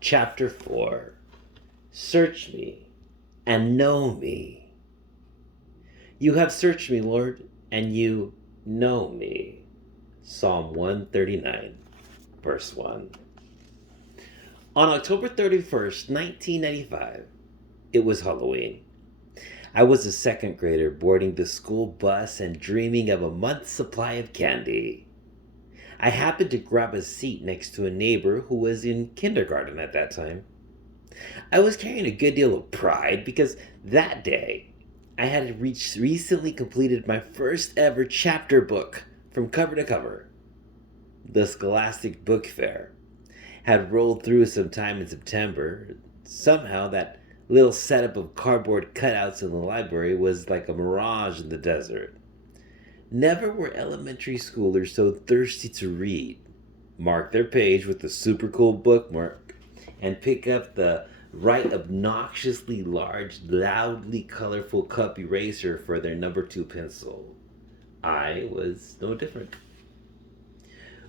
Chapter 4. Search me and know me. You have searched me, Lord, and you know me. Psalm 139, verse 1. On October 31st, 1995, it was Halloween. I was a second grader boarding the school bus and dreaming of a month's supply of candy. I happened to grab a seat next to a neighbor who was in kindergarten at that time. I was carrying a good deal of pride because that day I had recently completed my first ever chapter book from cover to cover. The Scholastic Book Fair had rolled through sometime in September. Somehow that little setup of cardboard cutouts in the library was like a mirage in the desert. Never were elementary schoolers so thirsty to read, mark their page with a super cool bookmark, and pick up the right obnoxiously large, loudly colorful cup eraser for their number 2 pencil. I was no different.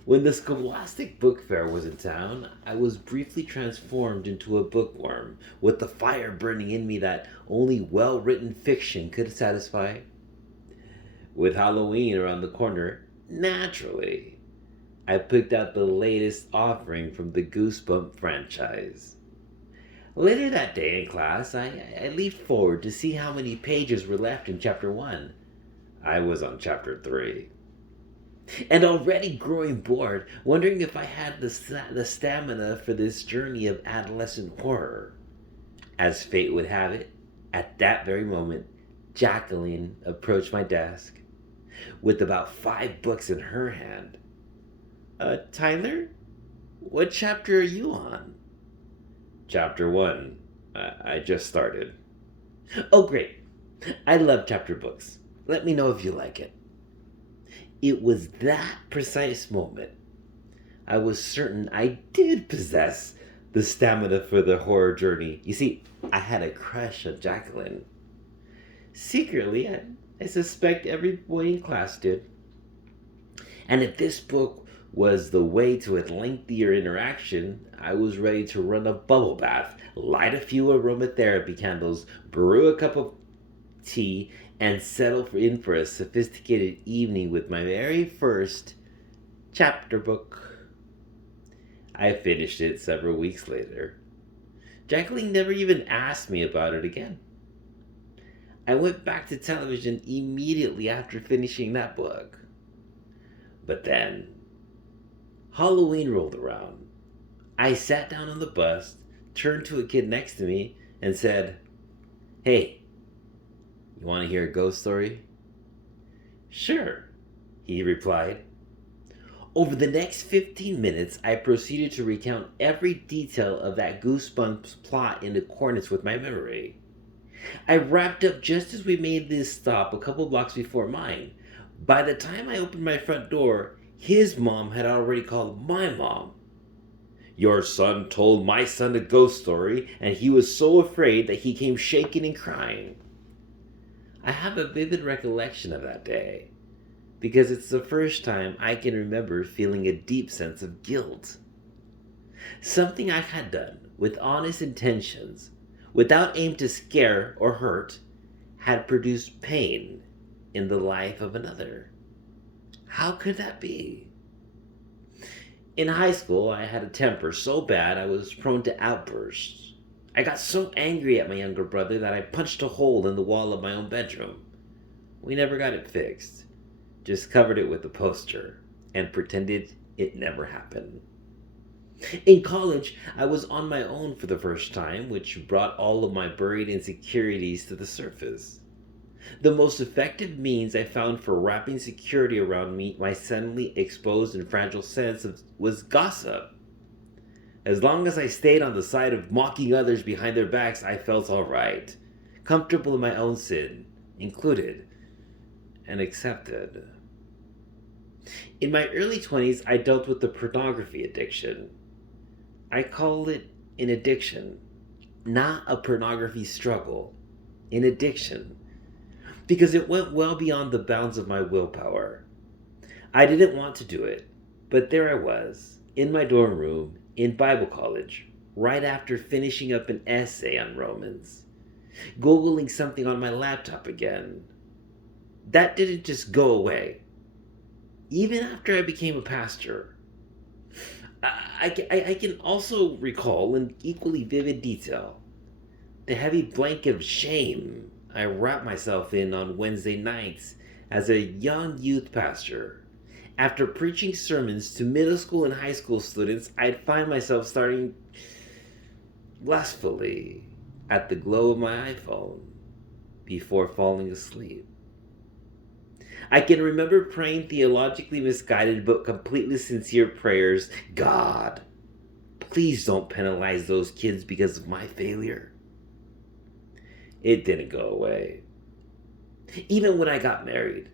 When the Scholastic Book Fair was in town, I was briefly transformed into a bookworm, with the fire burning in me that only well-written fiction could satisfy. With Halloween around the corner, naturally, I picked out the latest offering from the Goosebump franchise. Later that day in class, I leafed forward to see how many pages were left in Chapter 1. I was on Chapter 3. And already growing bored, wondering if I had the stamina for this journey of adolescent horror. As fate would have it, at that very moment, Jacqueline approached my desk with about 5 books in her hand. Tyler, what chapter are you on? Chapter 1. I just started. Oh, great. I love chapter books. Let me know if you like it. It was that precise moment I was certain I did possess the stamina for the horror journey. You see, I had a crush on Jacqueline. Secretly, I suspect every boy in class did. And if this book was the way to a lengthier interaction, I was ready to run a bubble bath, light a few aromatherapy candles, brew a cup of tea, and settle in for a sophisticated evening with my very first chapter book. I finished it several weeks later. Jacqueline never even asked me about it again. I went back to television immediately after finishing that book. But then, Halloween rolled around. I sat down on the bus, turned to a kid next to me, and said, "Hey, you want to hear a ghost story?" "Sure," he replied. Over the next 15 minutes, I proceeded to recount every detail of that Goosebumps plot in accordance with my memory. I wrapped up just as we made this stop a couple blocks before mine. By the time I opened my front door, his mom had already called my mom. "Your son told my son a ghost story, and he was so afraid that he came shaking and crying." I have a vivid recollection of that day, because it's the first time I can remember feeling a deep sense of guilt. Something I had done with honest intentions, without aim to scare or hurt, had produced pain in the life of another. How could that be? In high school, I had a temper so bad I was prone to outbursts. I got so angry at my younger brother that I punched a hole in the wall of my own bedroom. We never got it fixed, just covered it with a poster and pretended it never happened. In college, I was on my own for the first time, which brought all of my buried insecurities to the surface. The most effective means I found for wrapping security around me, my suddenly exposed and fragile sense was gossip. As long as I stayed on the side of mocking others behind their backs, I felt all right, comfortable in my own sin, included and accepted. In my early 20s, I dealt with the pornography addiction. I call it an addiction, not a pornography struggle, an addiction, because it went well beyond the bounds of my willpower. I didn't want to do it, but there I was, in my dorm room, in Bible college, right after finishing up an essay on Romans, Googling something on my laptop again. That didn't just go away. Even after I became a pastor, I can also recall in equally vivid detail the heavy blanket of shame I wrapped myself in on Wednesday nights as a young youth pastor. After preaching sermons to middle school and high school students, I'd find myself starting lustfully at the glow of my iPhone before falling asleep. I can remember praying theologically misguided but completely sincere prayers. God, please don't penalize those kids because of my failure. It didn't go away. Even when I got married,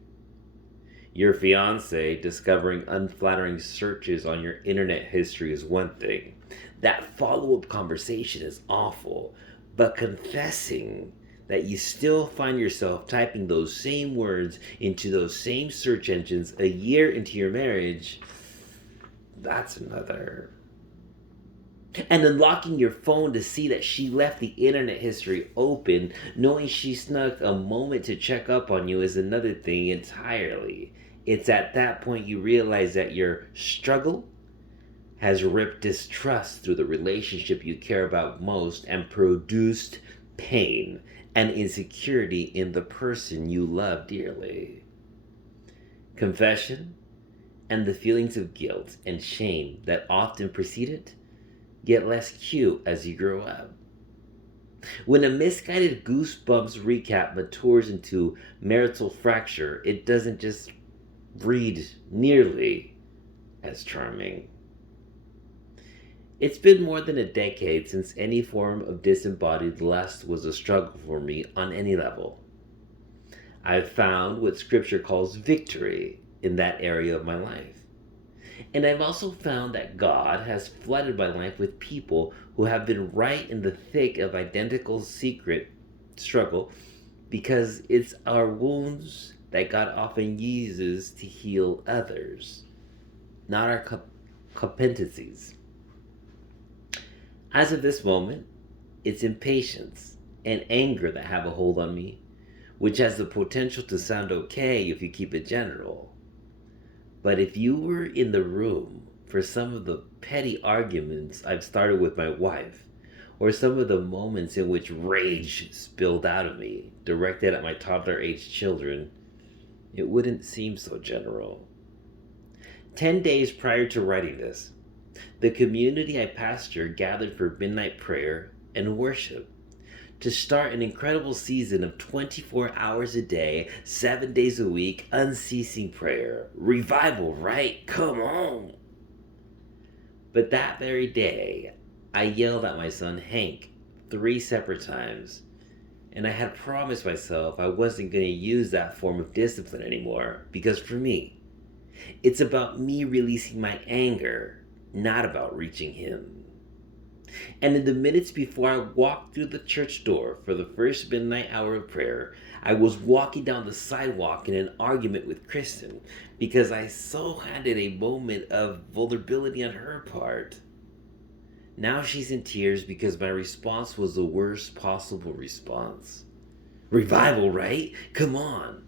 your fiance discovering unflattering searches on your internet history is one thing. That follow-up conversation is awful, but confessing that you still find yourself typing those same words into those same search engines a year into your marriage, that's another. And unlocking your phone to see that she left the internet history open, knowing she snuck a moment to check up on you, is another thing entirely. It's at that point you realize that your struggle has ripped distrust through the relationship you care about most and produced pain and insecurity in the person you love dearly. Confession and the feelings of guilt and shame that often precede it get less cute as you grow up. When a misguided Goosebumps recap matures into marital fracture, it doesn't just read nearly as charming. It's been more than a decade since any form of disembodied lust was a struggle for me on any level. I've found what Scripture calls victory in that area of my life. And I've also found that God has flooded my life with people who have been right in the thick of identical secret struggle, because it's our wounds that God often uses to heal others, not our competencies. As of this moment, it's impatience and anger that have a hold on me, which has the potential to sound okay if you keep it general. But if you were in the room for some of the petty arguments I've started with my wife, or some of the moments in which rage spilled out of me, directed at my toddler-aged children, it wouldn't seem so general. 10 days prior to writing this, the community I pastor gathered for midnight prayer and worship to start an incredible season of 24 hours a day, 7 days a week, unceasing prayer. Revival, right? Come on! But that very day, I yelled at my son Hank 3 separate times, and I had promised myself I wasn't going to use that form of discipline anymore, because for me, it's about me releasing my anger, not about reaching him. And in the minutes before I walked through the church door for the first midnight hour of prayer, I was walking down the sidewalk in an argument with Kristen because I so had a moment of vulnerability on her part. Now she's in tears because my response was the worst possible response. Revival, right? Come on.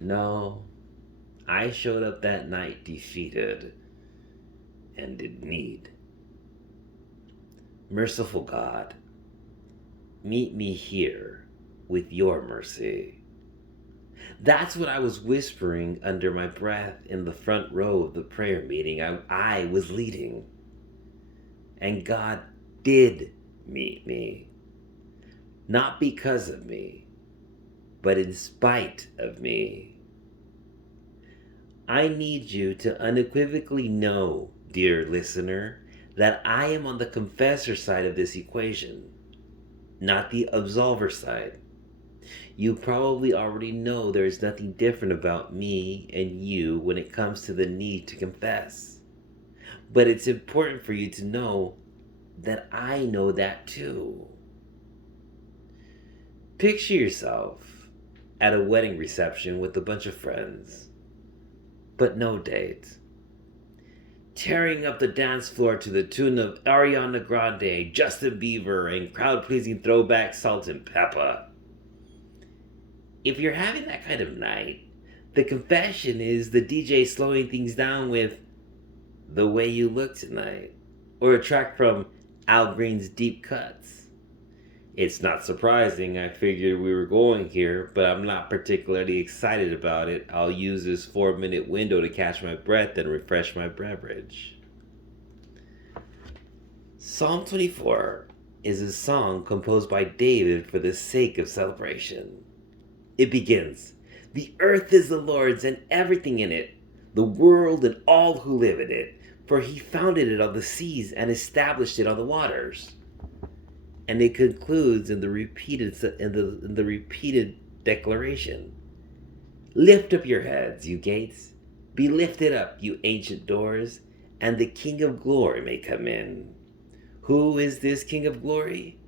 No, I showed up that night defeated and in need. Merciful God, meet me here with your mercy. That's what I was whispering under my breath in the front row of the prayer meeting I was leading. And God did meet me. Not because of me, but in spite of me. I need you to unequivocally know, dear listener, that I am on the confessor side of this equation, not the absolver side. You probably already know there is nothing different about me and you when it comes to the need to confess. But it's important for you to know that I know that too. Picture yourself at a wedding reception with a bunch of friends, but no date. tearing up the dance floor to the tune of Ariana Grande, Justin Bieber, and crowd-pleasing throwback Salt and Pepper. If you're having that kind of night, the confession is the DJ slowing things down with The Way You Look Tonight, or a track from Al Green's Deep Cuts. It's not surprising, I figured we were going here, but I'm not particularly excited about it. I'll use this 4-minute window to catch my breath and refresh my beverage. Psalm 24 is a song composed by David for the sake of celebration. It begins, "The earth is the Lord's and everything in it, the world and all who live in it, for he founded it on the seas and established it on the waters." And it concludes in the repeated declaration, "Lift up your heads, you gates, be lifted up, you ancient doors, and the King of glory may come in." Who is this King of glory?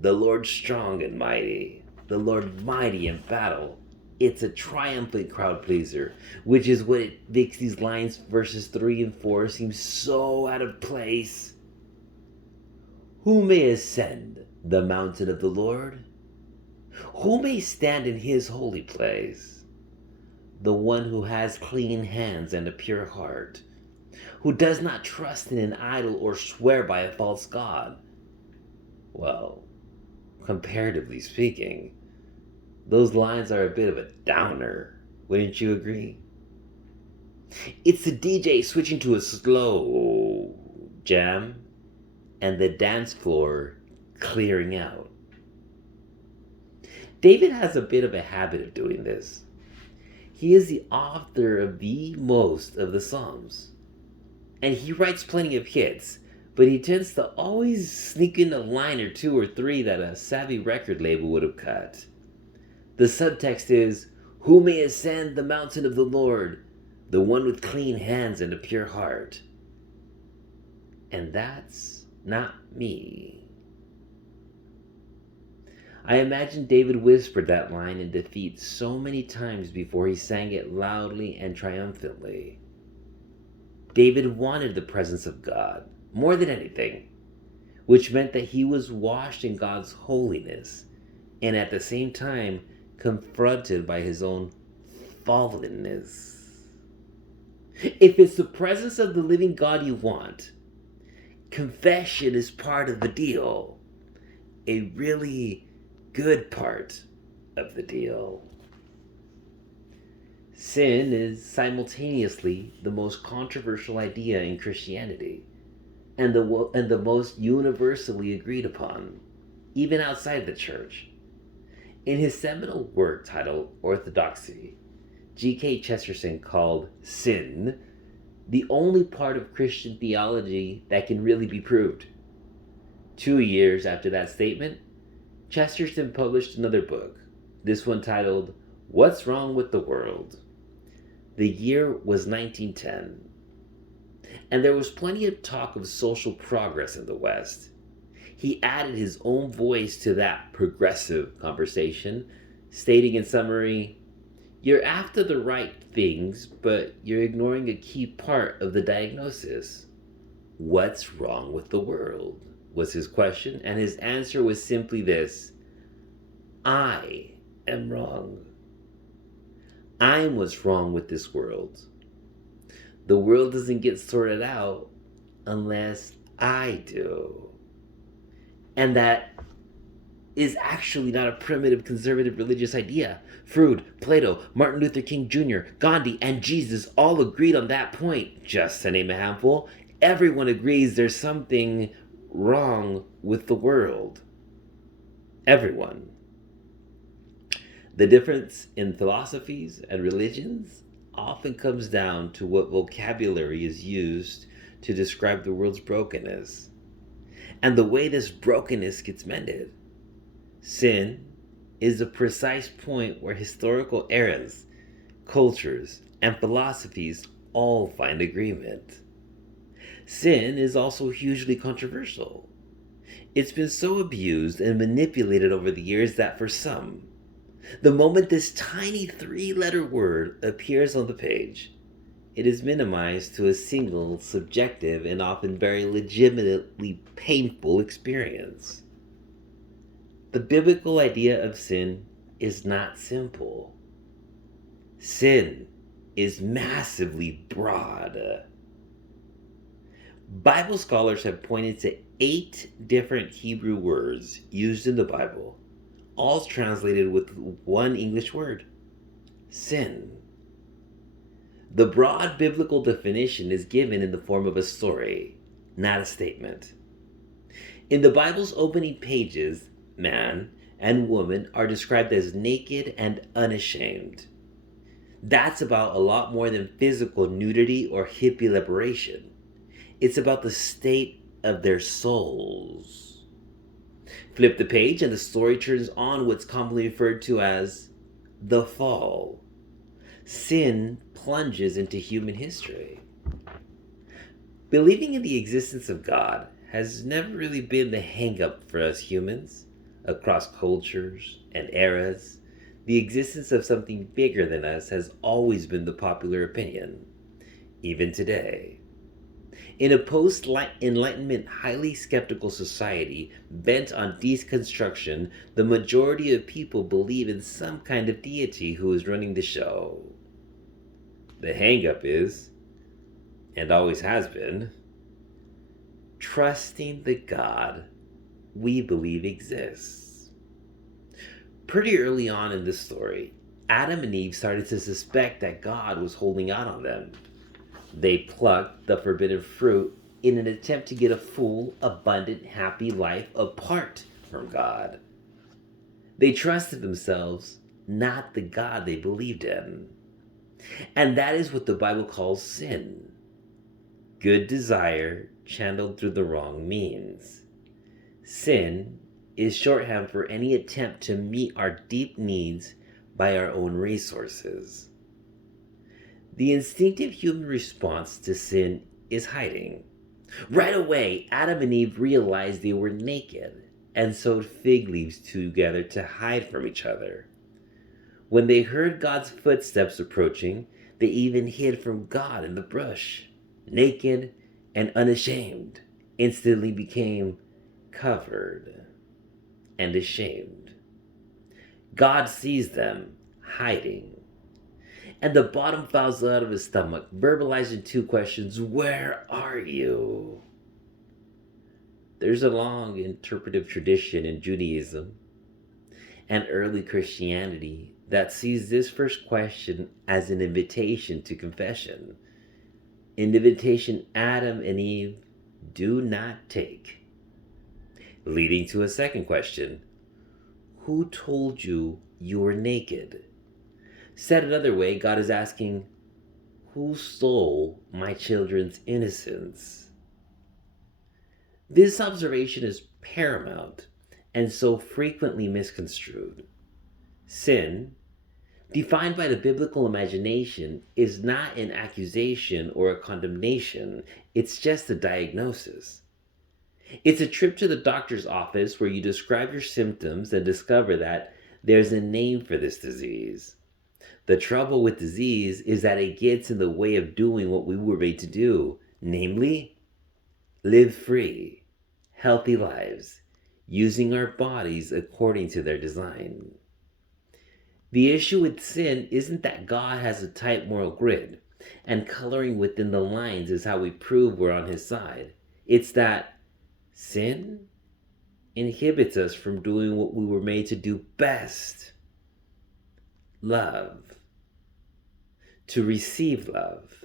The Lord strong and mighty, the Lord mighty in battle. It's a triumphant crowd pleaser, which is what it makes these lines, verses 3 and 4, seem so out of place. Who may ascend the mountain of the Lord? Who may stand in his holy place? The one who has clean hands and a pure heart, who does not trust in an idol or swear by a false god. Well, comparatively speaking, those lines are a bit of a downer, wouldn't you agree? It's the DJ switching to a slow jam and the dance floor clearing out. David has a bit of a habit of doing this. He is the author of the most of the Psalms, and he writes plenty of hits, but he tends to always sneak in a line or two or three that a savvy record label would have cut. The subtext is, "Who may ascend the mountain of the Lord? The one with clean hands and a pure heart." And that's not me. I imagine David whispered that line in defeat so many times before he sang it loudly and triumphantly. David wanted the presence of God more than anything, which meant that he was washed in God's holiness and at the same time confronted by his own fallenness. If it's the presence of the living God you want, confession is part of the deal. A really good part of the deal. Sin is simultaneously the most controversial idea in Christianity and the most universally agreed upon, even outside the church. In his seminal work titled Orthodoxy, G.K. Chesterton called sin the only part of Christian theology that can really be proved. 2 years after that statement, Chesterton published another book, this one titled What's Wrong with the World? The year was 1910, and there was plenty of talk of social progress in the West. He added his own voice to that progressive conversation, stating in summary, "You're after the right things, but you're ignoring a key part of the diagnosis. What's wrong with the world?" was his question, and his answer was simply this: I am wrong. I'm what's wrong with this world. The world doesn't get sorted out unless I do. And that is actually not a primitive conservative religious idea. Freud, Plato, Martin Luther King Jr., Gandhi, and Jesus all agreed on that point, just to name a handful. Everyone agrees there's something wrong with the world. Everyone. The difference in philosophies and religions often comes down to what vocabulary is used to describe the world's brokenness and the way this brokenness gets mended. Sin is the precise point where historical eras, cultures, and philosophies all find agreement. Sin is also hugely controversial. It's been so abused and manipulated over the years that for some, the moment this tiny 3-letter word appears on the page, it is minimized to a single, subjective, and often very legitimately painful experience. The biblical idea of sin is not simple. Sin is massively broad. Bible scholars have pointed to 8 different Hebrew words used in the Bible, all translated with one English word: sin. The broad biblical definition is given in the form of a story, not a statement. In the Bible's opening pages, man and woman are described as naked and unashamed. That's about a lot more than physical nudity or hippie liberation. It's about the state of their souls. Flip the page and the story turns on what's commonly referred to as the fall. Sin plunges into human history. Believing in the existence of God has never really been the hang-up for us humans. Across cultures and eras, the existence of something bigger than us has always been the popular opinion, even today. In a post-Enlightenment, highly skeptical society bent on deconstruction, the majority of people believe in some kind of deity who is running the show. The hang-up is, and always has been, trusting the God we believe exists. Pretty early on in this story, Adam and Eve started to suspect that God was holding out on them. They plucked the forbidden fruit in an attempt to get a full, abundant, happy life apart from God. They trusted themselves, not the God they believed in. And that is what the Bible calls sin. Good desire channeled through the wrong means. Sin is shorthand for any attempt to meet our deep needs by our own resources. The instinctive human response to sin is hiding. Right away, Adam and Eve realized they were naked and sewed fig leaves together to hide from each other. When they heard God's footsteps approaching, they even hid from God in the brush. Naked and unashamed, instantly became covered and ashamed. God sees them hiding. And the bottom falls out of his stomach, verbalizing 2 questions: where are you? There's a long interpretive tradition in Judaism and early Christianity that sees this first question as an invitation to confession. An invitation Adam and Eve do not take. Leading to a second question: who told you you were naked? Said another way, God is asking, who stole my children's innocence? This observation is paramount and so frequently misconstrued. Sin, defined by the biblical imagination, is not an accusation or a condemnation, it's just a diagnosis. It's a trip to the doctor's office where you describe your symptoms and discover that there's a name for this disease. The trouble with disease is that it gets in the way of doing what we were made to do, namely, live free, healthy lives, using our bodies according to their design. The issue with sin isn't that God has a tight moral grid, and coloring within the lines is how we prove we're on his side. It's that sin inhibits us from doing what we were made to do best: love, to receive love,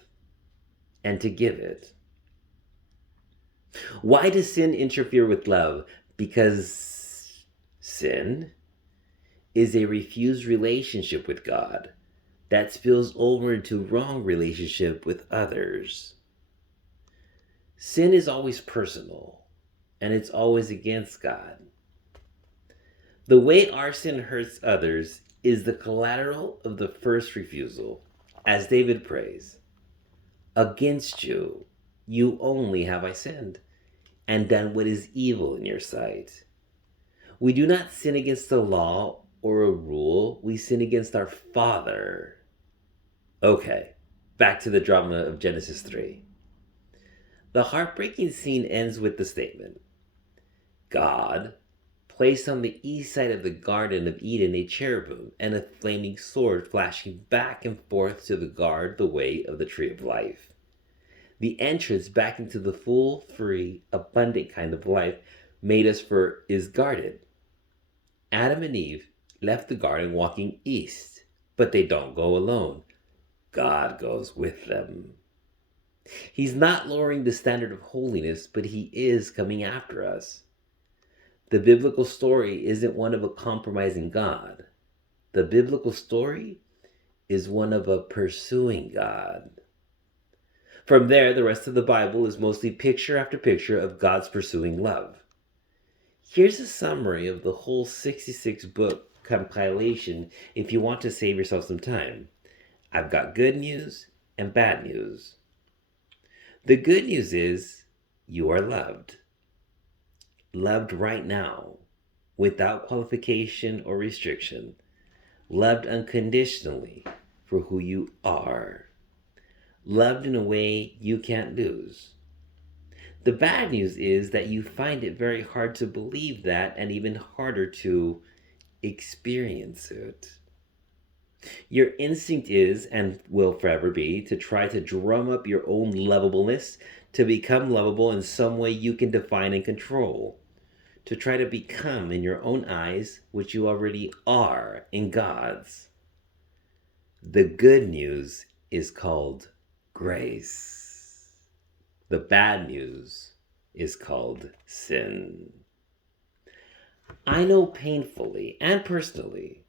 and to give it. Why does sin interfere with love? Because sin is a refused relationship with God that spills over into wrong relationship with others. Sin is always personal, and it's always against God. The way our sin hurts others is the collateral of the first refusal. As David prays, against you, you only have I sinned, and done what is evil in your sight. We do not sin against a law or a rule, we sin against our Father. Okay, back to the drama of Genesis 3. The heartbreaking scene ends with the statement, God placed on the east side of the Garden of Eden a cherubim and a flaming sword flashing back and forth to guard the way of the tree of life. The entrance back into the full, free, abundant kind of life made us for is guarded. Adam and Eve left the garden walking east, but they don't go alone. God goes with them. He's not lowering the standard of holiness, but he is coming after us. The biblical story isn't one of a compromising God. The biblical story is one of a pursuing God. From there, the rest of the Bible is mostly picture after picture of God's pursuing love. Here's a summary of the whole 66-book compilation if you want to save yourself some time. I've got good news and bad news. The good news is you are loved. Loved right now, without qualification or restriction. Loved unconditionally for who you are. Loved in a way you can't lose. The bad news is that you find it very hard to believe that and even harder to experience it. Your instinct is, and will forever be, to try to drum up your own lovableness to become lovable in some way you can define and control. To try to become, in your own eyes, what you already are in God's. The good news is called grace. The bad news is called sin. I know painfully and personally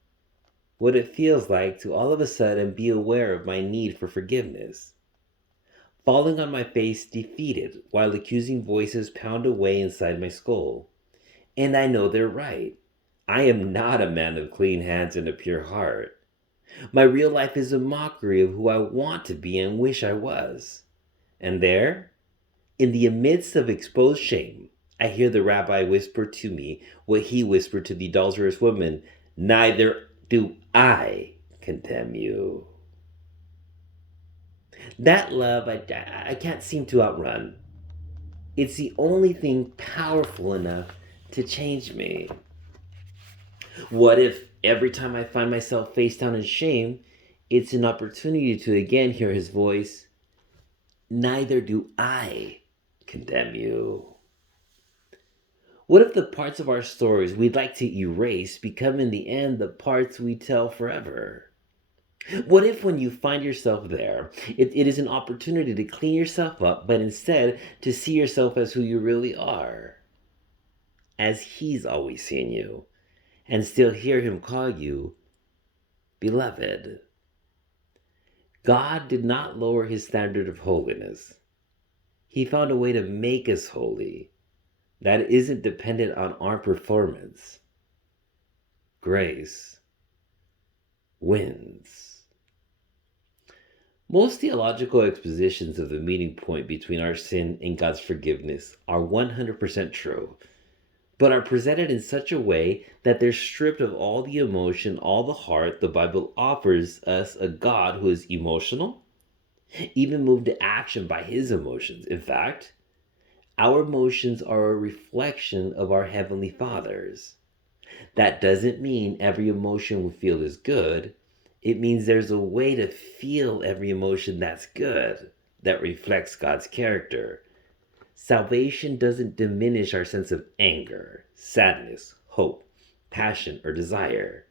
what it feels like to all of a sudden be aware of my need for forgiveness. Falling on my face defeated while accusing voices pound away inside my skull. And I know they're right. I am not a man of clean hands and a pure heart. My real life is a mockery of who I want to be and wish I was. And there, in the midst of exposed shame, I hear the rabbi whisper to me what he whispered to the adulterous woman, neither do I condemn you. That love I can't seem to outrun. It's the only thing powerful enough to change me. What if every time I find myself face down in shame, it's an opportunity to again hear his voice, neither do I condemn you. What if the parts of our stories we'd like to erase become in the end the parts we tell forever? What if when you find yourself there, it is an opportunity to clean yourself up, but instead to see yourself as who you really are? As he's always seen you, and still hear him call you beloved. God did not lower his standard of holiness. He found a way to make us holy that isn't dependent on our performance. Grace wins. Most theological expositions of the meeting point between our sin and God's forgiveness are 100% true, but are presented in such a way that they're stripped of all the emotion, all the heart. The Bible offers us a God who is emotional, even moved to action by his emotions. In fact, our emotions are a reflection of our Heavenly Father's. That doesn't mean every emotion we feel is good. It means there's a way to feel every emotion that's good, that reflects God's character. Salvation doesn't diminish our sense of anger, sadness, hope, passion, or desire.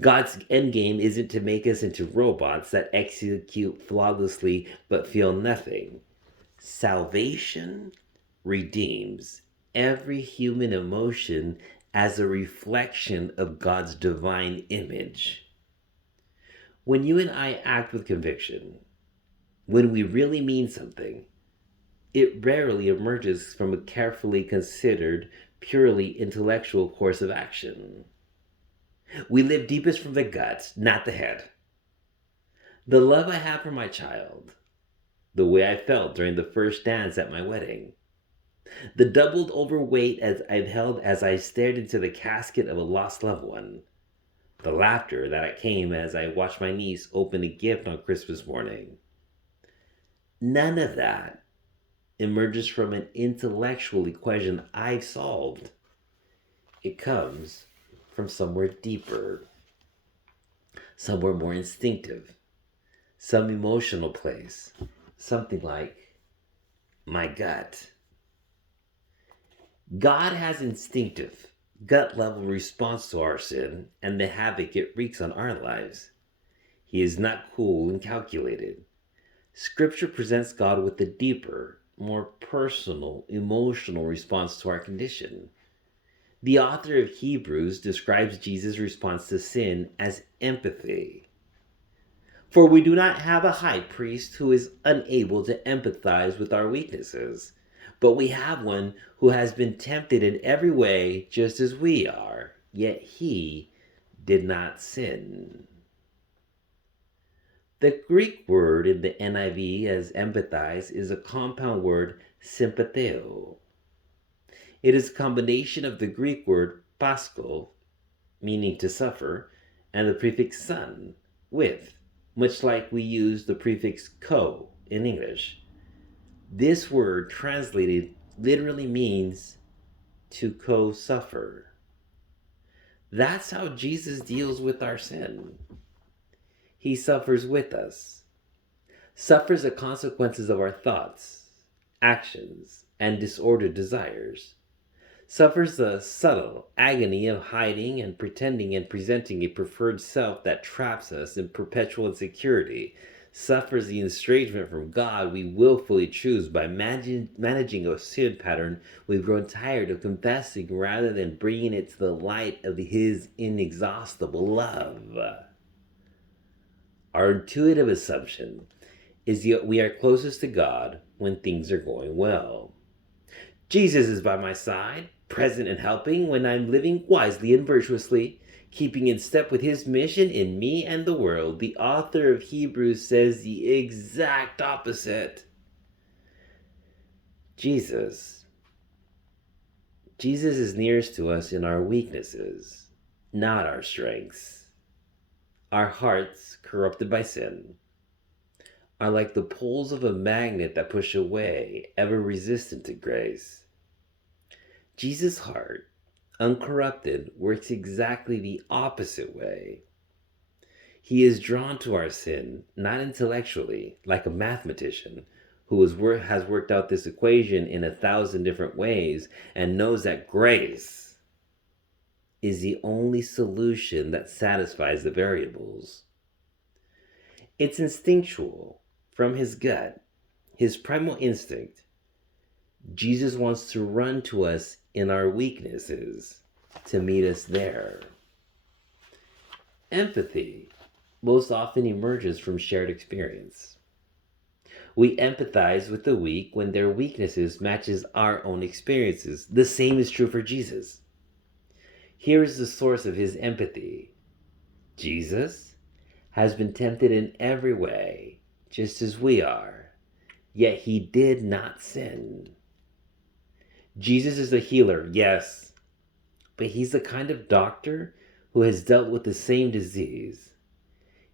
God's endgame isn't to make us into robots that execute flawlessly but feel nothing. Salvation redeems every human emotion as a reflection of God's divine image. When you and I act with conviction, when we really mean something, it rarely emerges from a carefully considered, purely intellectual course of action. We live deepest from the gut, not the head. The love I have for my child, the way I felt during the first dance at my wedding, the doubled over weight as I've held as I stared into the casket of a lost loved one, the laughter that came as I watched my niece open a gift on Christmas morning, None of that emerges from an intellectual equation I've solved. It comes from somewhere deeper, somewhere more instinctive, some emotional place, something like my gut. God has instinctive, gut level response to our sin and the havoc it wreaks on our lives. He is not cool and calculated. Scripture presents God with a deeper, more personal, emotional response to our condition. The author of Hebrews describes Jesus' response to sin as empathy. For we do not have a high priest who is unable to empathize with our weaknesses, but we have one who has been tempted in every way just as we are, yet he did not sin. The Greek word in the NIV as empathize is a compound word sympatheo. It is a combination of the Greek word paschal, meaning to suffer, and the prefix son, with, much like we use the prefix co in English. This word translated literally means to co-suffer. That's how Jesus deals with our sin. He suffers with us, suffers the consequences of our thoughts, actions, and disordered desires, suffers the subtle agony of hiding and pretending and presenting a preferred self that traps us in perpetual insecurity, suffers the estrangement from God we willfully choose by managing a sin pattern we've grown tired of confessing rather than bringing it to the light of His inexhaustible love. Our intuitive assumption is that we are closest to God when things are going well. Jesus is by my side, present and helping when I'm living wisely and virtuously, keeping in step with His mission in me and the world. The author of Hebrews says the exact opposite. Jesus is nearest to us in our weaknesses, not our strengths. Our hearts, corrupted by sin, are like the poles of a magnet that push away, ever resistant to grace. Jesus' heart, uncorrupted, works exactly the opposite way. He is drawn to our sin, not intellectually, like a mathematician who has worked out this equation in 1,000 different ways and knows that grace is the only solution that satisfies the variables. It's instinctual, from his gut, his primal instinct. Jesus wants to run to us in our weaknesses to meet us there. Empathy most often emerges from shared experience. We empathize with the weak when their weaknesses matches our own experiences. The same is true for Jesus. Here is the source of his empathy. Jesus has been tempted in every way, just as we are, yet he did not sin. Jesus is a healer, yes, but he's the kind of doctor who has dealt with the same disease.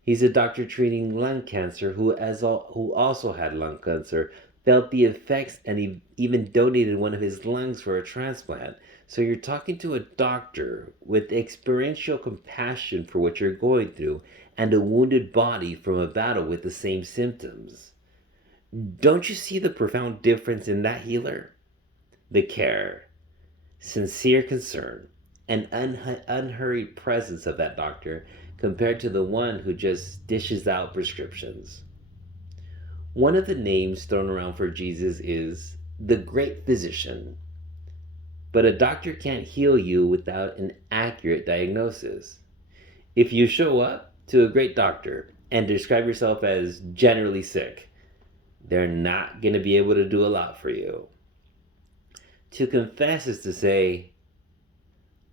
He's a doctor treating lung cancer who also had lung cancer, felt the effects, and he even donated one of his lungs for a transplant. So you're talking to a doctor with experiential compassion for what you're going through and a wounded body from a battle with the same symptoms. Don't you see the profound difference in that healer? The care, sincere concern, and unhurried presence of that doctor compared to the one who just dishes out prescriptions. One of the names thrown around for Jesus is the great physician. But a doctor can't heal you without an accurate diagnosis. If you show up to a great doctor and describe yourself as generally sick, they're not going to be able to do a lot for you. To confess is to say,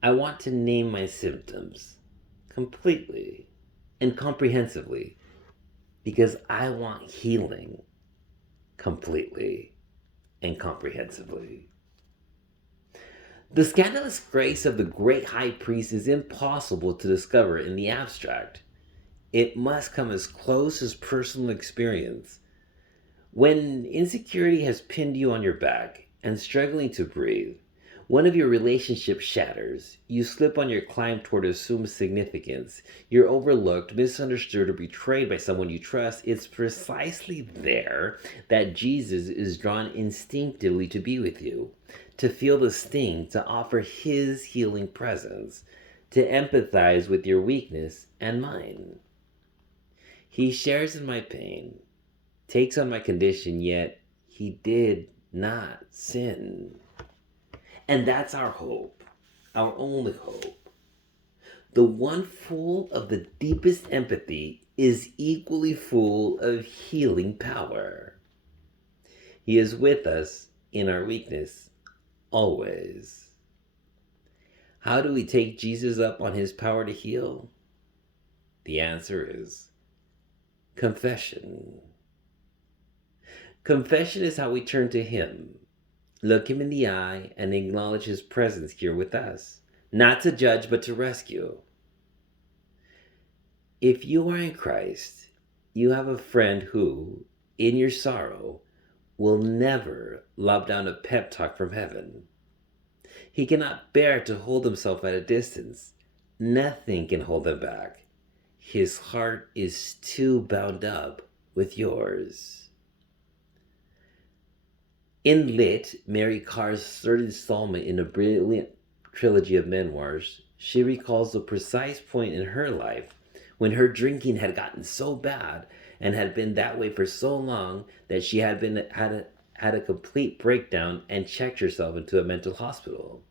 I want to name my symptoms completely and comprehensively because I want healing completely and comprehensively. The scandalous grace of the great high priest is impossible to discover in the abstract. It must come as close as personal experience. When insecurity has pinned you on your back and struggling to breathe, one of your relationships shatters, you slip on your climb toward assumed significance, you're overlooked, misunderstood, or betrayed by someone you trust, it's precisely there that Jesus is drawn instinctively to be with you, to feel the sting, to offer his healing presence, to empathize with your weakness and mine. He shares in my pain, takes on my condition, yet he did not sin. And that's our hope, our only hope. The one full of the deepest empathy is equally full of healing power. He is with us in our weakness, always. How do we take Jesus up on his power to heal? The answer is confession. Confession is how we turn to him, look him in the eye, and acknowledge his presence here with us, not to judge, but to rescue. If you are in Christ, you have a friend who, in your sorrow, will never lob down a pep talk from heaven. He cannot bear to hold himself at a distance. Nothing can hold him back. His heart is too bound up with yours. In Lit, Mary Carr's third installment in a brilliant trilogy of memoirs, she recalls the precise point in her life when her drinking had gotten so bad and had been that way for so long that she had a complete breakdown and checked herself into a mental hospital.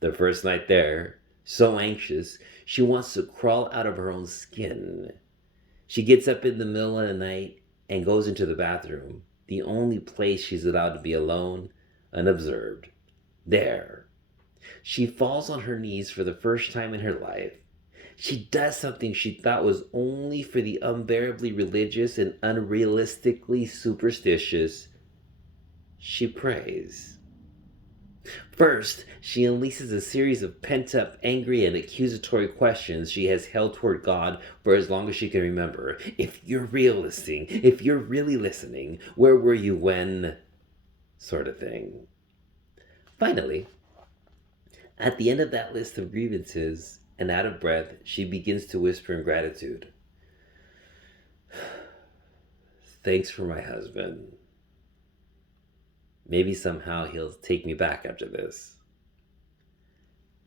The first night there, so anxious, she wants to crawl out of her own skin. She gets up in the middle of the night and goes into the bathroom, the only place she's allowed to be alone, unobserved. There, she falls on her knees for the first time in her life. She does something she thought was only for the unbearably religious and unrealistically superstitious. She prays. First, she unleashes a series of pent-up, angry, and accusatory questions she has held toward God for as long as she can remember. If you're really listening, where were you when? Sort of thing. Finally, at the end of that list of grievances, and out of breath, she begins to whisper in gratitude. Thanks for my husband. Maybe somehow he'll take me back after this.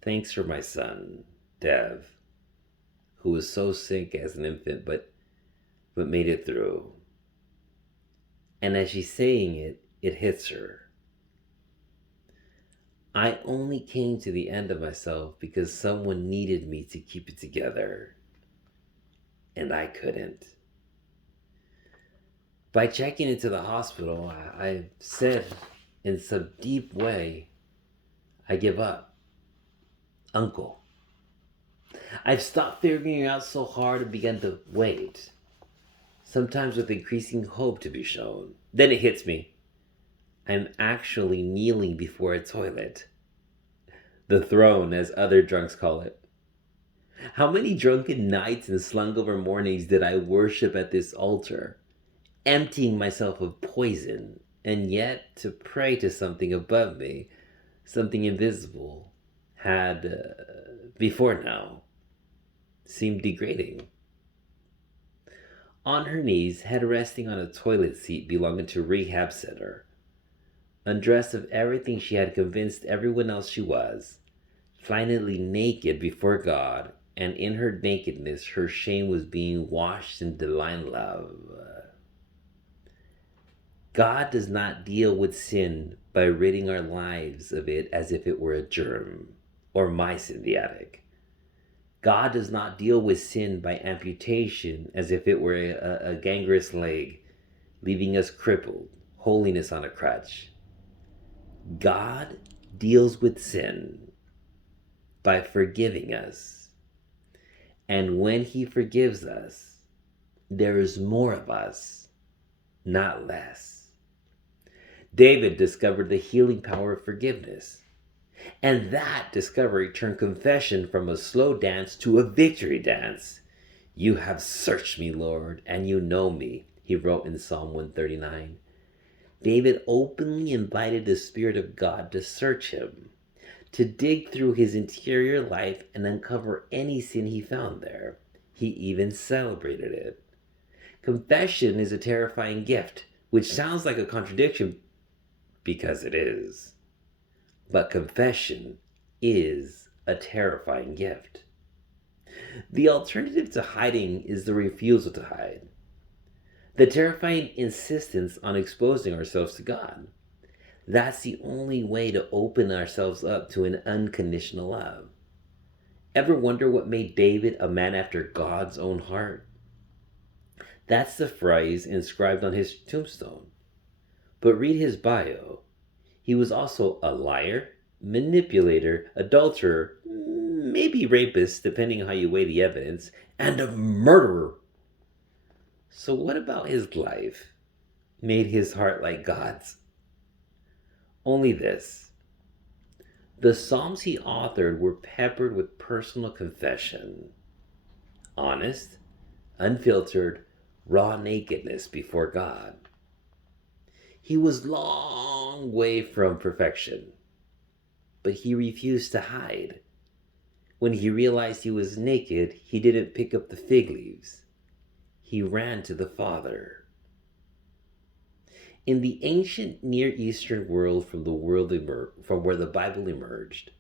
Thanks for my son, Dev, who was so sick as an infant but made it through. And as she's saying it, it hits her. I only came to the end of myself because someone needed me to keep it together, and I couldn't. By checking into the hospital, I said in some deep way, I give up. Uncle. I've stopped figuring out so hard and begun to wait, sometimes with increasing hope to be shown. Then it hits me. I'm actually kneeling before a toilet. The throne, as other drunks call it. How many drunken nights and slung over mornings did I worship at this altar, emptying myself of poison, and yet to pray to something above me, something invisible, had, before now, seemed degrading. On her knees, head resting on a toilet seat belonging to a rehab center, undressed of everything she had convinced everyone else she was, finally naked before God, and in her nakedness her shame was being washed in divine love. God does not deal with sin by ridding our lives of it as if it were a germ or mice in the attic. God does not deal with sin by amputation as if it were a gangrenous leg, leaving us crippled, holiness on a crutch. God deals with sin by forgiving us. And when he forgives us, there is more of us, not less. David discovered the healing power of forgiveness. And that discovery turned confession from a slow dance to a victory dance. You have searched me, Lord, and you know me. he wrote in Psalm 139. David openly invited the Spirit of God to search him, to dig through his interior life and uncover any sin he found there. He even celebrated it. Confession is a terrifying gift, which sounds like a contradiction because it is. But confession is a terrifying gift. The alternative to hiding is the refusal to hide. The terrifying insistence on exposing ourselves to God. That's the only way to open ourselves up to an unconditional love. Ever wonder what made David a man after God's own heart? That's the phrase inscribed on his tombstone. But read his bio. He was also a liar, manipulator, adulterer, maybe rapist, depending on how you weigh the evidence, and a murderer. So what about his life made his heart like God's? Only this. The Psalms he authored were peppered with personal confession. Honest, unfiltered, raw nakedness before God. He was long way from perfection, but he refused to hide. When he realized he was naked, he didn't pick up the fig leaves. He ran to the Father. In the ancient Near Eastern world from where the Bible emerged,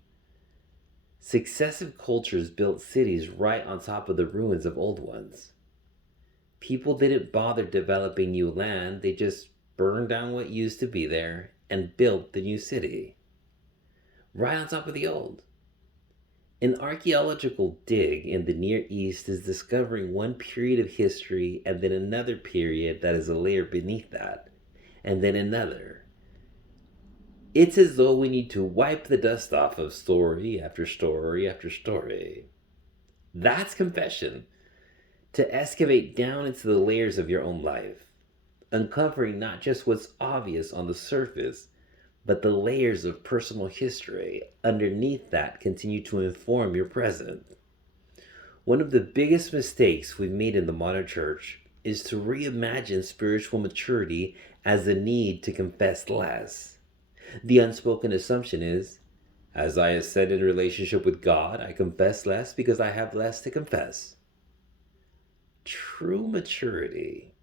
successive cultures built cities right on top of the ruins of old ones. People didn't bother developing new land, they just burned down what used to be there and built the new city. Right on top of the old. An archaeological dig in the Near East is discovering one period of history and then another period that is a layer beneath that, and then another. It's as though we need to wipe the dust off of story after story after story. That's confession. To excavate down into the layers of your own life, uncovering not just what's obvious on the surface, but the layers of personal history underneath that continue to inform your present. One of the biggest mistakes we've made in the modern church is to reimagine spiritual maturity as the need to confess less. The unspoken assumption is, as I ascend in relationship with God, I confess less because I have less to confess. True maturity,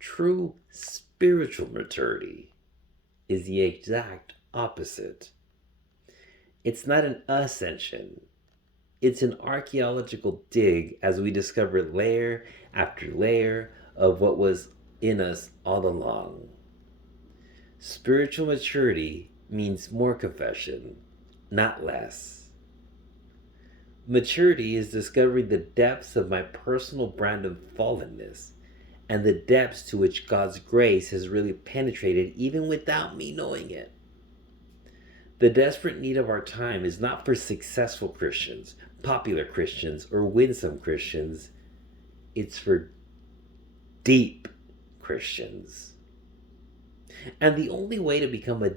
true spiritual maturity, is the exact opposite. It's not an ascension. It's an archaeological dig as we discover layer after layer of what was in us all along. Spiritual maturity means more confession, not less. Maturity is discovering the depths of my personal brand of fallenness and the depths to which God's grace has really penetrated even without me knowing it. The desperate need of our time is not for successful Christians, popular Christians, or winsome Christians. It's for deep Christians. And the only way to become a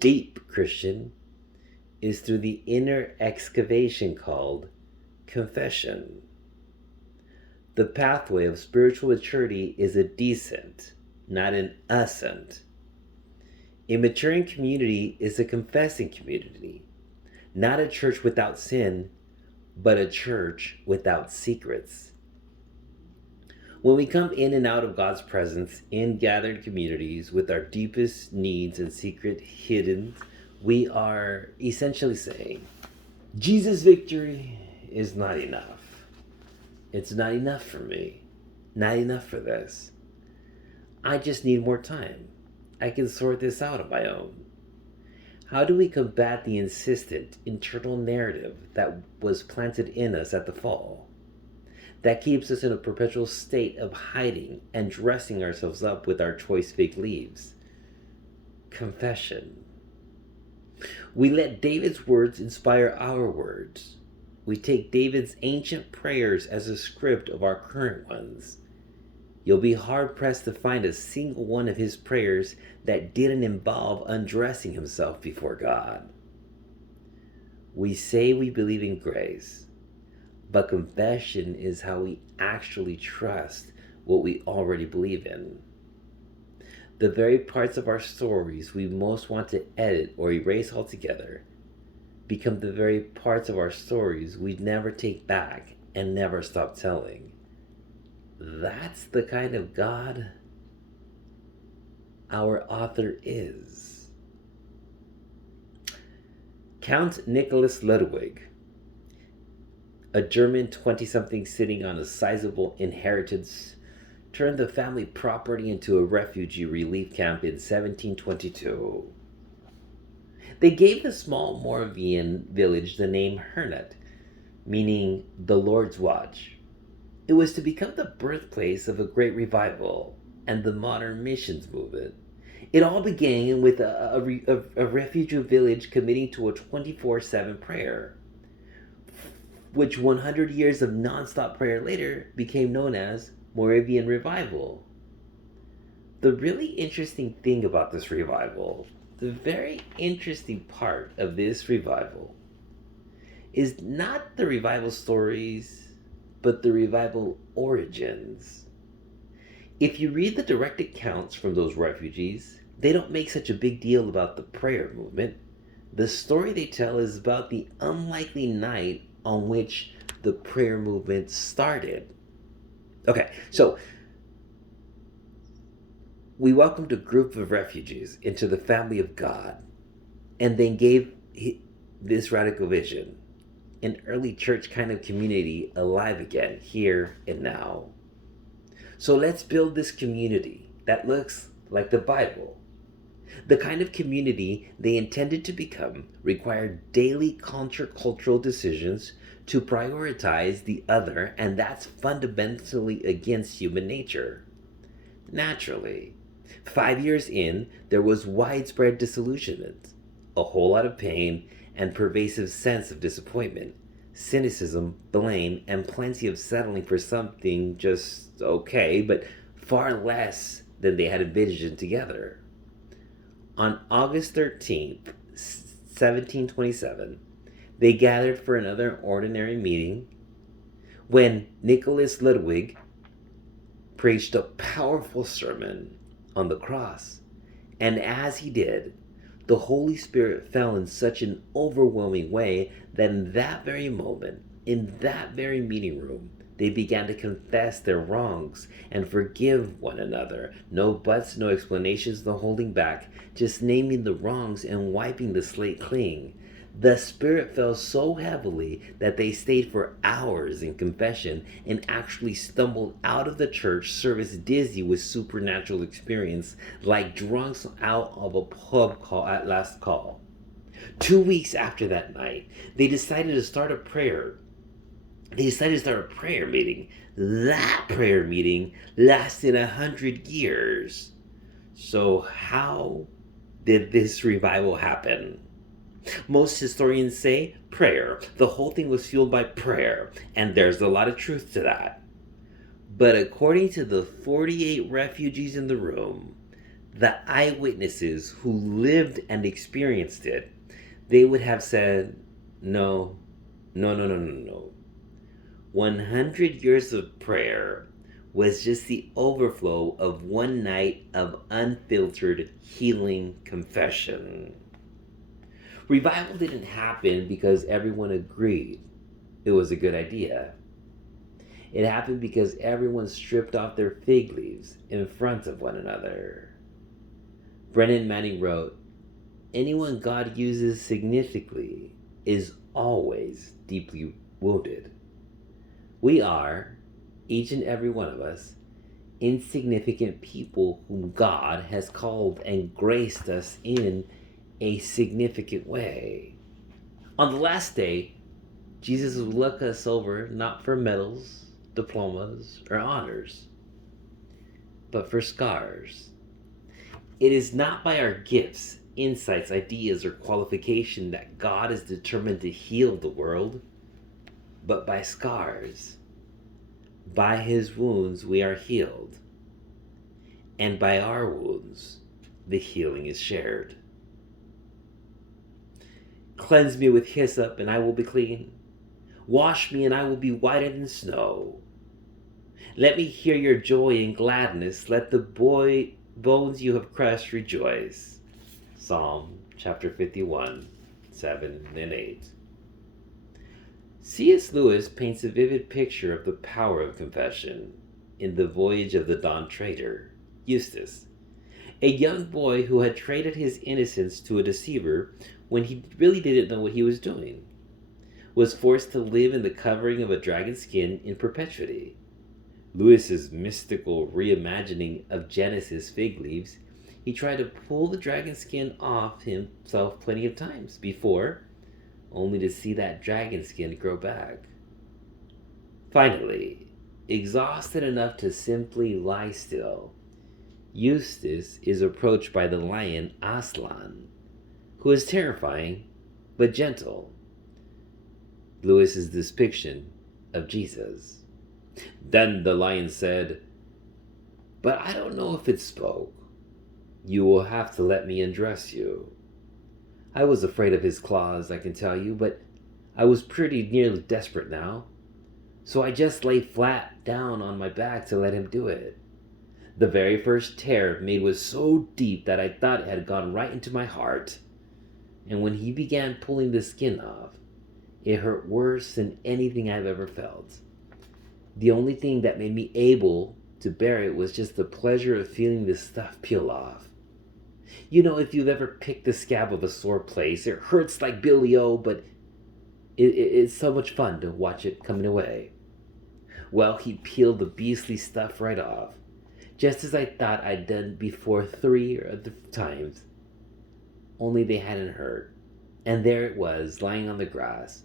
deep Christian is through the inner excavation called confession. The pathway of spiritual maturity is a descent, not an ascent. A maturing community is a confessing community, not a church without sin, but a church without secrets. When we come in and out of God's presence in gathered communities with our deepest needs and secret hidden, we are essentially saying, Jesus' victory is not enough. It's not enough for me. Not enough for this. I just need more time. I can sort this out on my own. How do we combat the insistent internal narrative that was planted in us at the fall? That keeps us in a perpetual state of hiding and dressing ourselves up with our choice fig leaves. Confession. We let David's words inspire our words. We take David's ancient prayers as a script of our current ones. You'll be hard-pressed to find a single one of his prayers that didn't involve undressing himself before God. We say we believe in grace, but confession is how we actually trust what we already believe in. The very parts of our stories we most want to edit or erase altogether become the very parts of our stories we'd never take back and never stop telling. That's the kind of God our author is. Count Nicholas Ludwig, a German 20-something sitting on a sizable inheritance, turned the family property into a refugee relief camp in 1722. They gave the small Moravian village the name Hernet, meaning the Lord's Watch. It was to become the birthplace of a great revival and the modern missions movement. It all began with a refugee village committing to a 24/7 prayer, which 100 years of nonstop prayer later became known as Moravian Revival. The really interesting thing about this revival, the very interesting part of this revival, is not the revival stories, but the revival origins. If you read the direct accounts from those refugees, they don't make such a big deal about the prayer movement. The story they tell is about the unlikely night on which the prayer movement started. Okay, so we welcomed a group of refugees into the family of God and then gave this radical vision, an early church kind of community alive again, here and now. So let's build this community that looks like the Bible. The kind of community they intended to become required daily countercultural decisions to prioritize the other, and that's fundamentally against human nature. Naturally, 5 years in, there was widespread disillusionment, a whole lot of pain, and pervasive sense of disappointment, cynicism, blame, and plenty of settling for something just okay, but far less than they had envisioned together. On August 13th, 1727, they gathered for another ordinary meeting when Nicholas Ludwig preached a powerful sermon on the cross. And as he did, the Holy Spirit fell in such an overwhelming way that in that very moment, in that very meeting room, they began to confess their wrongs and forgive one another. No buts, no explanations, no holding back, just naming the wrongs and wiping the slate clean. The Spirit fell so heavily that they stayed for hours in confession and actually stumbled out of the church service dizzy with supernatural experience, like drunks out of a pub call at last call. 2 weeks after that night, they decided to start a prayer. They decided to start a prayer meeting. That prayer meeting lasted 100 years. So how did this revival happen? Most historians say prayer. The whole thing was fueled by prayer, and there's a lot of truth to that. But according to the 48 refugees in the room, the eyewitnesses who lived and experienced it, they would have said, no. 100 years of prayer was just the overflow of one night of unfiltered healing confession. Revival didn't happen because everyone agreed it was a good idea. It happened because everyone stripped off their fig leaves in front of one another. Brennan Manning wrote, "Anyone God uses significantly is always deeply wounded." We are, each and every one of us, insignificant people whom God has called and graced us in a significant way. On the last day, Jesus will look us over not for medals, diplomas, or honors, but for scars. It is not by our gifts, insights, ideas, or qualification that God is determined to heal the world, but by scars. By his wounds we are healed, and by our wounds the healing is shared. Cleanse me with hyssop, and I will be clean. Wash me, and I will be whiter than snow. Let me hear your joy and gladness. Let the bones you have crushed rejoice. Psalm chapter 51, 7 and 8. C.S. Lewis paints a vivid picture of the power of confession in The Voyage of the Dawn Trader. Eustace, a young boy who had traded his innocence to a deceiver when he really didn't know what he was doing, was forced to live in the covering of a dragon skin in perpetuity. Lewis's mystical reimagining of Genesis fig leaves, he tried to pull the dragon skin off himself plenty of times before, only to see that dragon skin grow back. Finally, exhausted enough to simply lie still, Eustace is approached by the lion Aslan, who is terrifying but gentle. Lewis's depiction of Jesus. Then the lion said, "But I don't know if it spoke. You will have to let me undress you." I was afraid of his claws, I can tell you, but I was pretty nearly desperate now. So I just lay flat down on my back to let him do it. The very first tear it made was so deep that I thought it had gone right into my heart. And when he began pulling the skin off, it hurt worse than anything I've ever felt. The only thing that made me able to bear it was just the pleasure of feeling the stuff peel off. You know, if you've ever picked the scab of a sore place, it hurts like Billy O, but it's so much fun to watch it coming away. Well, he peeled the beastly stuff right off, just as I thought I'd done before 3 other times. Only they hadn't hurt, and there it was, lying on the grass,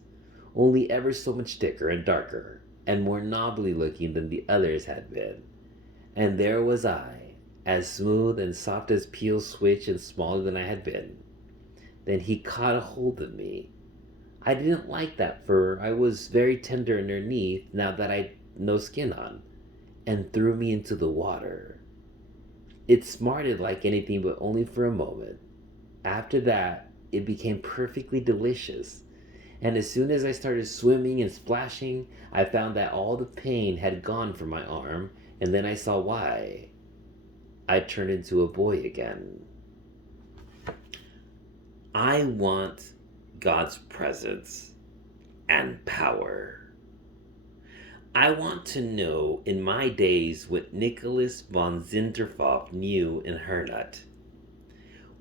only ever so much thicker and darker, and more knobbly looking than the others had been. And there was I, as smooth and soft as peel switch and smaller than I had been. Then he caught a hold of me. I didn't like that fur. I was very tender underneath now that I'd no skin on, and threw me into the water. It smarted like anything, but only for a moment. After that, it became perfectly delicious. And as soon as I started swimming and splashing, I found that all the pain had gone from my arm, and then I saw why. I turned into a boy again. I want God's presence and power. I want to know in my days what Nicholas von Zinterhoff knew in Hernut,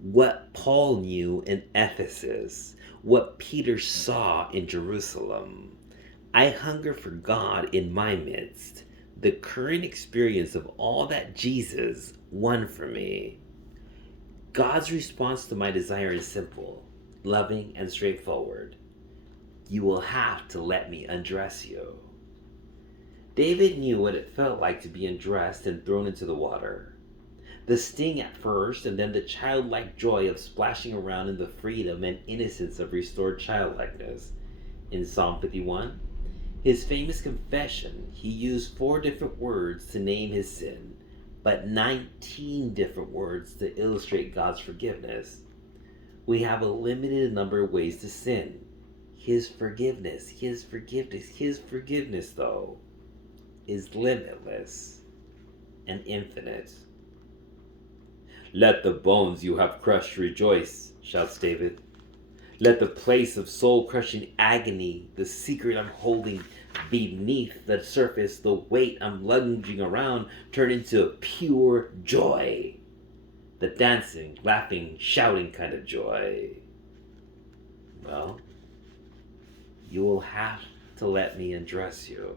what Paul knew in Ephesus, what Peter saw in Jerusalem. I hunger for God in my midst, the current experience of all that Jesus won for me. God's response to my desire is simple, loving, and straightforward. You will have to let me undress you. David knew what it felt like to be undressed and thrown into the water. The sting at first, and then the childlike joy of splashing around in the freedom and innocence of restored childlikeness. In Psalm 51, his famous confession, he used 4 different words to name his sin, but 19 different words to illustrate God's forgiveness. We have a limited number of ways to sin. His forgiveness, though, is limitless and infinite. Let the bones you have crushed rejoice, shouts David. Let the place of soul-crushing agony, the secret I'm holding beneath the surface, the weight I'm lunging around, turn into pure joy. The dancing, laughing, shouting kind of joy. Well, you will have to let me undress you.